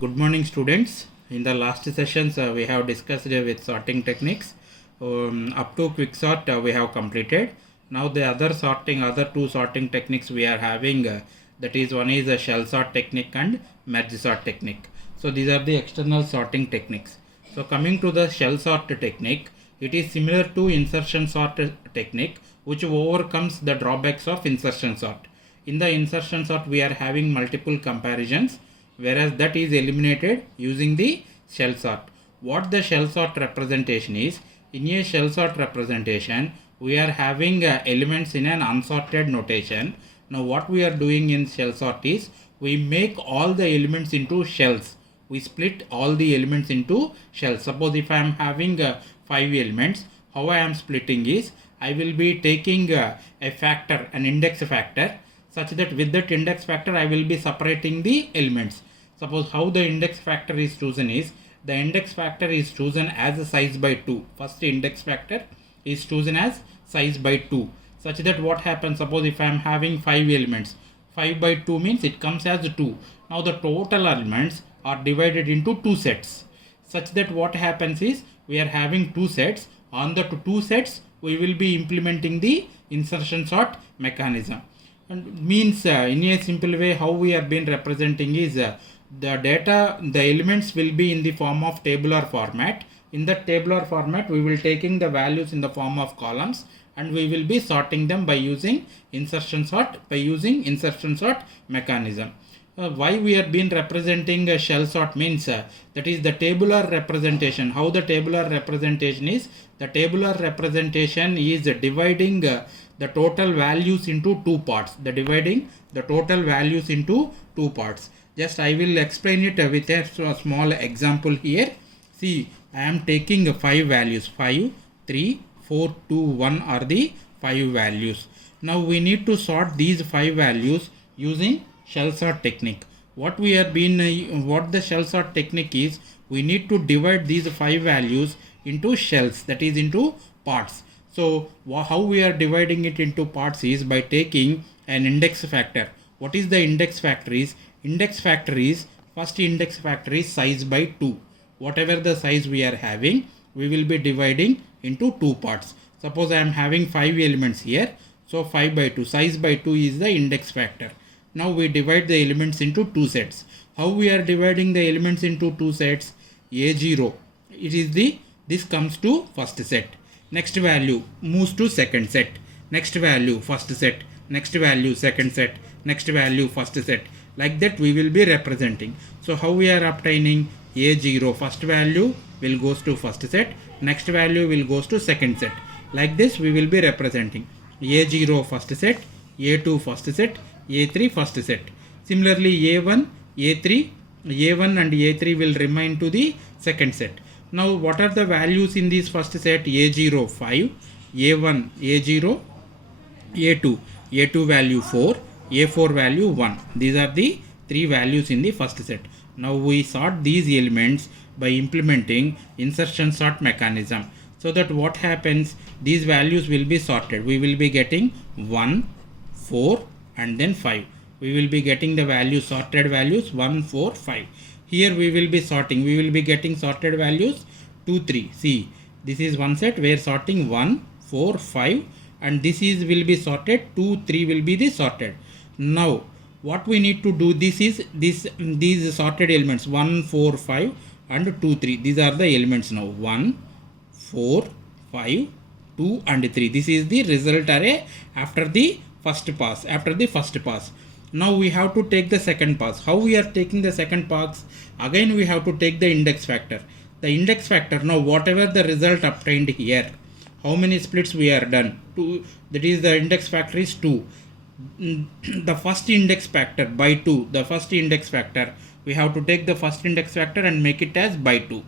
Good morning, students. In the last sessions, we have discussed with sorting techniques. Up to quick sort, we have completed. Now the other two sorting techniques we are having. That is, one is a shell sort technique and merge sort technique. So these are the external sorting techniques. So coming to the shell sort technique, it is similar to insertion sort technique, which overcomes the drawbacks of insertion sort. In the insertion sort, we are having multiple comparisons, whereas that is eliminated using the shell sort. What the shell sort representation is, in a shell sort representation, we are having elements in an unsorted notation. Now what we are doing in shell sort is, we make all the elements into shells. We split all the elements into shells. Suppose if I am having 5 elements, how I am splitting is, I will be taking a factor, an index factor, such that with that index factor I will be separating the elements. Suppose how the index factor is chosen is, the index factor is chosen as a size by 2. First index factor is chosen as size by 2, such that what happens, suppose if I am having 5 elements, 5 by 2 means it comes as 2. Now the total elements are divided into 2 sets, such that what happens is, we are having 2 sets. On the 2 sets we will be implementing the insertion sort mechanism. And means in a simple way how we have been representing is, the data, the elements will be in the form of tabular format. In that tabular format we will taking the values in the form of columns, and we will be sorting them by using insertion sort mechanism. Why we have been representing a shell sort means, that is the tabular representation. How the tabular representation is, the tabular representation is dividing the total values into 2 parts. The dividing the total values into 2 parts. Just I will explain it with a small example here. See, I am taking 5 values, 5, 3, 4, 2, 1 are the 5 values. Now we need to sort these 5 values using shell sort technique. What the shell sort technique is, we need to divide these 5 values into shells, that is into parts. So how we are dividing it into parts is by taking an index factor. What is the index factor is? First index factor is size by 2. Whatever the size we are having, we will be dividing into 2 parts. Suppose I am having 5 elements here. So 5 by 2, size by 2 is the index factor. Now we divide the elements into 2 sets. How we are dividing the elements into 2 sets? A0, this comes to first set. Next value moves to second set. Next value first set. Next value second set. Next value first set. Like that we will be representing. So how we are obtaining? A0 first value will goes to first set. Next value will goes to second set. Like this we will be representing. A0 first set. A2 first set. A3 first set. Similarly A1, A3, A1 and A3 will remain to the second set. Now what are the values in this first set? A0 5, A1 A0, A2 value 4, A4 value 1. These are the 3 values in the first set. Now we sort these elements by implementing insertion sort mechanism. So that what happens, these values will be sorted. We will be getting 1, 4 and then 5. We will be getting the values, sorted values 1, 4, 5. Here we will be sorting. We will be getting sorted values 2, 3. See, this is one set where sorting 1, 4, 5 and this will be sorted 2, 3 will be the sorted. Now what we need to do, these sorted elements 1, 4, 5 and 2, 3. These are the elements now. 1, 4, 5, 2 and 3. This is the result array after the first pass. Now we have to take the second pass. How we are taking the second pass? Again we have to take the index factor. The index factor, now whatever the result obtained here, how many splits we are done? 2, that is the index factor is 2. The first index factor by 2, we have to take the first index factor and make it as by 2.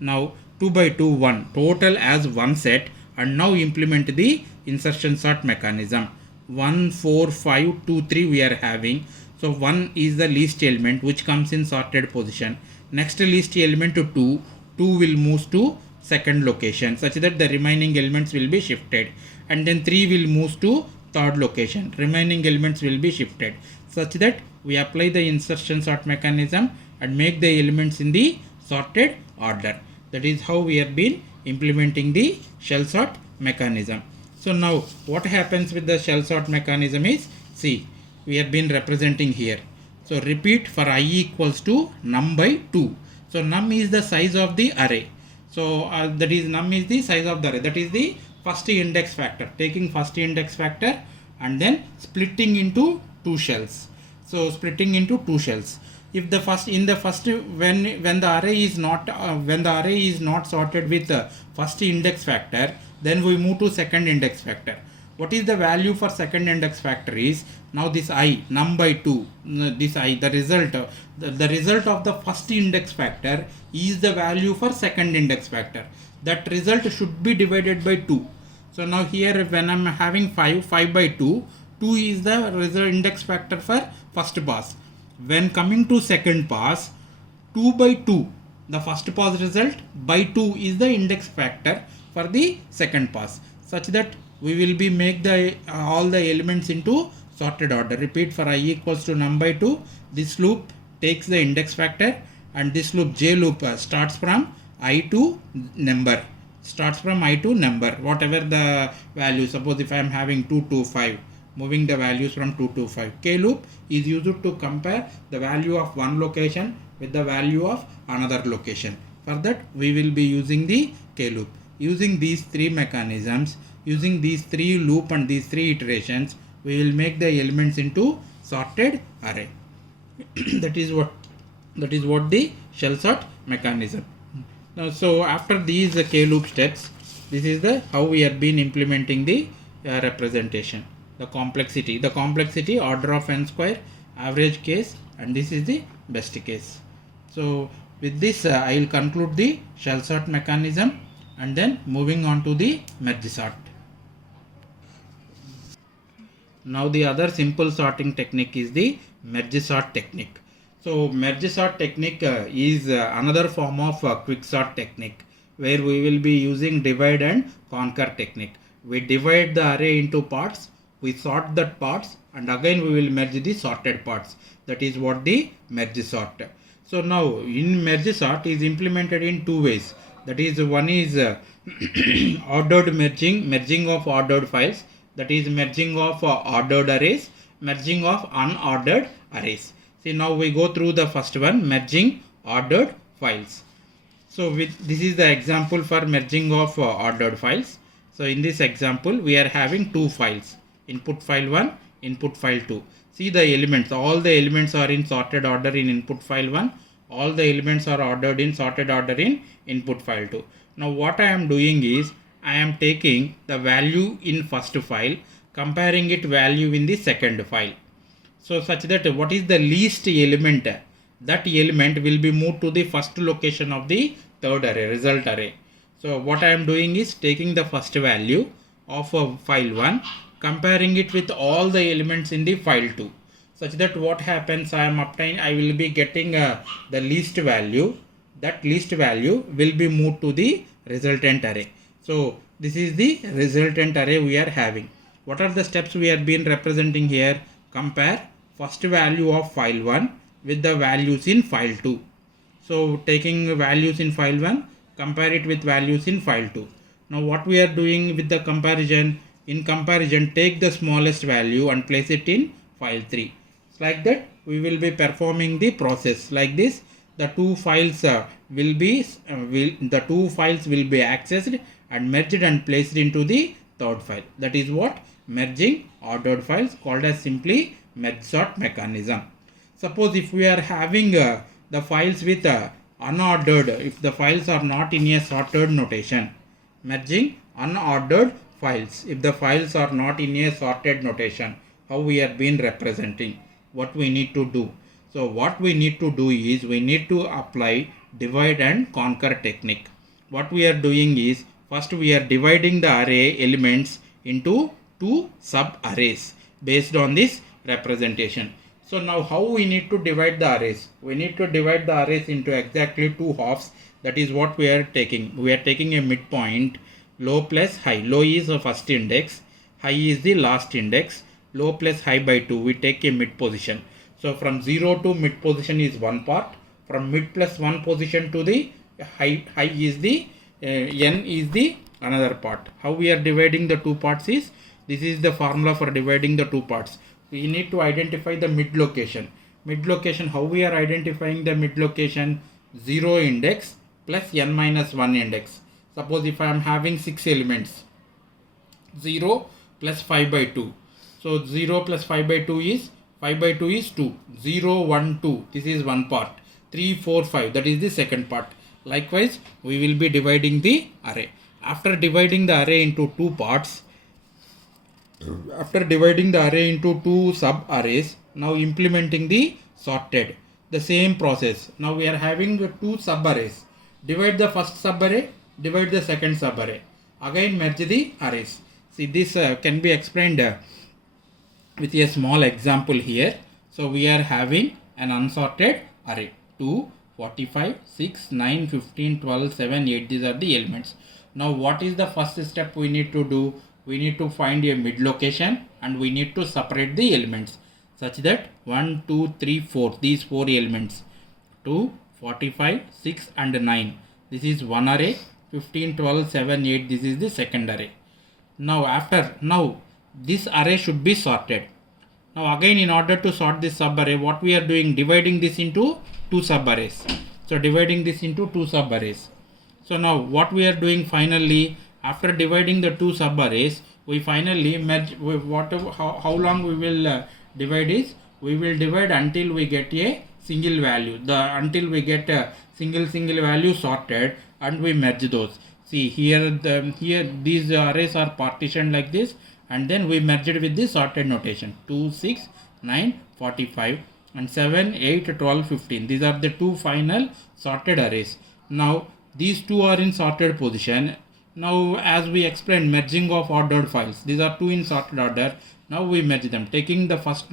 Now 2 by 2, 1, total as one set, and now implement the insertion sort mechanism. 1, 4, 5, 2, 3 we are having. So 1 is the least element which comes in sorted position. Next least element to 2 will move to second location, such that the remaining elements will be shifted. And then 3 will move to third location. Remaining elements will be shifted, such that we apply the insertion sort mechanism and make the elements in the sorted order. That is how we have been implementing the shell sort mechanism. So now what happens with the shell sort mechanism is, see, we have been representing here. So repeat for I equals to num by 2. So num is the size of the array. So that is num is the size of the array. That is the first index factor. Taking first index factor and then splitting into two shells. So splitting into two shells. If the first when the array is not sorted with the first index factor, then we move to second index factor. What is the value for second index factor is, now this I num by 2, this I, the result of the first index factor is the value for second index factor. That result should be divided by 2. So now here when I am having 5 by 2 is the result index factor for first pass. When coming to second pass, 2 by 2, the first pass result, by 2 is the index factor for the second pass, such that we will be make the all the elements into sorted order. Repeat for I equals to num by 2. This loop takes the index factor, and this loop J loop starts from I to number. Whatever the value. Suppose if I am having 2 to 5, moving the values from 2 to 5. K loop is used to compare the value of one location with the value of another location. For that we will be using the K loop. Using these three mechanisms, using these three loop and these three iterations, we will make the elements into sorted array. that is what the shell sort mechanism. Now, so after these K loop steps, this is the how we have been implementing the representation. The complexity order of n square, average case, and this is the best case. So with this I will conclude the shell sort mechanism, and then moving on to the merge sort. Now the other simple sorting technique is the merge sort technique. So merge sort technique is another form of quick sort technique, where we will be using divide and conquer technique. We divide the array into parts, we sort that parts, and again we will merge the sorted parts. That is what the merge sort. So now in merge sort is implemented in two ways. That is, one is ordered merging of ordered files. That is merging of ordered arrays, merging of unordered arrays. See, now we go through the first one, merging ordered files. So this is the example for merging of ordered files. So in this example we are having two files, input file 1, input file 2. See the elements, all the elements are in sorted order in input file 1, all the elements are ordered in sorted order in input file 2. Now what I am doing is, I am taking the value in first file, comparing it value in the second file. So such that what is the least element, that element will be moved to the first location of the third array, result array. So what I am doing is taking the first value of file 1, comparing it with all the elements in the file 2, such that what happens, I will be getting the least value. That least value will be moved to the resultant array. So this is the resultant array we are having. What are the steps we have been representing here? Compare first value of file 1 with the values in file 2. So taking values in file 1, compare it with values in file 2. Now what we are doing with the comparison? In comparison, take the smallest value and place it in file 3. Like that we will be performing the process like this. The two files will be accessed and merged and placed into the third file. That is what merging ordered files, called as simply merge sort mechanism. Suppose if we are having the files with unordered, if the files are not in a sorted notation, merging unordered files, if the files are not in a sorted notation, how we have been representing, what we need to do. So what we need to do is, we need to apply divide and conquer technique. What we are doing is, first we are dividing the array elements into two sub arrays based on this representation. So now how we need to divide the arrays? We need to divide the arrays into exactly two halves. That is what we are taking. We are taking a midpoint, low plus high. Low is the first index, high is the last index. Low plus high by 2, we take a mid position. So from 0 to mid position is one part, from mid plus 1 position to the high is the n is the another part. How we are dividing the two parts is, this is the formula for dividing the two parts. We need to identify the mid location. Mid location, how we are identifying the mid location? 0 index plus n minus 1 index. Suppose if I am having 6 elements, 0 plus 5 by 2. So 0 plus 5 by 2 is, 5 by 2 is 2. 0, 1, 2. This is one part. 3, 4, 5. That is the second part. Likewise, we will be dividing the array. After dividing the array into two parts, after dividing the array into two sub arrays, now implementing the sorted. The same process. Now we are having two sub arrays. Divide the first sub array, divide the second sub array. Again merge the arrays. See, this can be explained with a small example here. So we are having an unsorted array. 2, 45, 6, 9, 15, 12, 7, 8. These are the elements. Now what is the first step we need to do? We need to find a mid location and we need to separate the elements such that 1, 2, 3, 4. These 4 elements. 2, 45, 6 and 9. This is one array. 15, 12, 7, 8. This is the second array. Now this array should be sorted. Now again, in order to sort this sub array, what we are doing? Dividing this into two sub arrays. So dividing this into two sub arrays. So now what we are doing finally, after dividing the two sub arrays, we finally merge with whatever, how long we will divide is, we will divide until we get a single value, until we get a single value sorted, and we merge those. See here, these arrays are partitioned like this, and then we merged with the sorted notation. 2, 6, 9, 45 and 7, 8, 12, 15. These are the two final sorted arrays. Now these two are in sorted position. Now as we explained, merging of ordered files. These are two in sorted order. Now we merge them, taking the first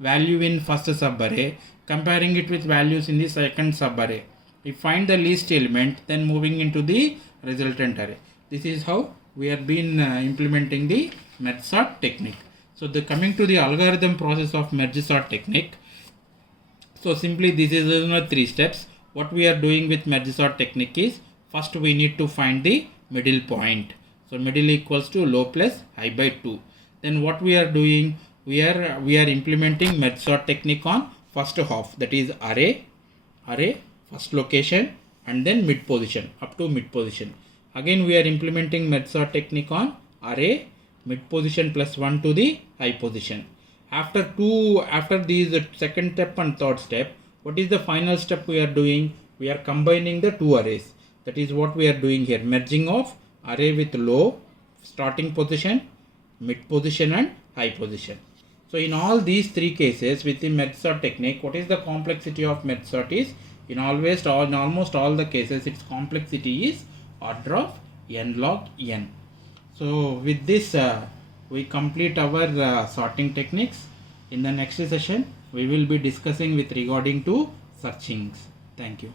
value in first subarray, comparing it with values in the second subarray. We find the least element, then moving into the resultant array. This is how we have been implementing the merge sort technique. So coming to the algorithm process of merge sort technique. So simply this is 3 steps. What we are doing with merge sort technique is, first we need to find the middle point. So middle equals to low plus high by 2. Then what we are doing, we are implementing merge sort technique on first half, that is array, first location, and then mid position, up to mid position. Again we are implementing merge sort technique on array, mid position plus 1 to the high position. After these second step and third step, what is the final step we are doing? We are combining the two arrays. That is what we are doing here, merging of array with low starting position, mid position and high position. So in all these three cases with the merge sort technique, what is the complexity of merge sort is, in almost all the cases its complexity is order of n log n. So with this we complete our sorting techniques. In the next session we will be discussing with regarding to searchings. Thank you.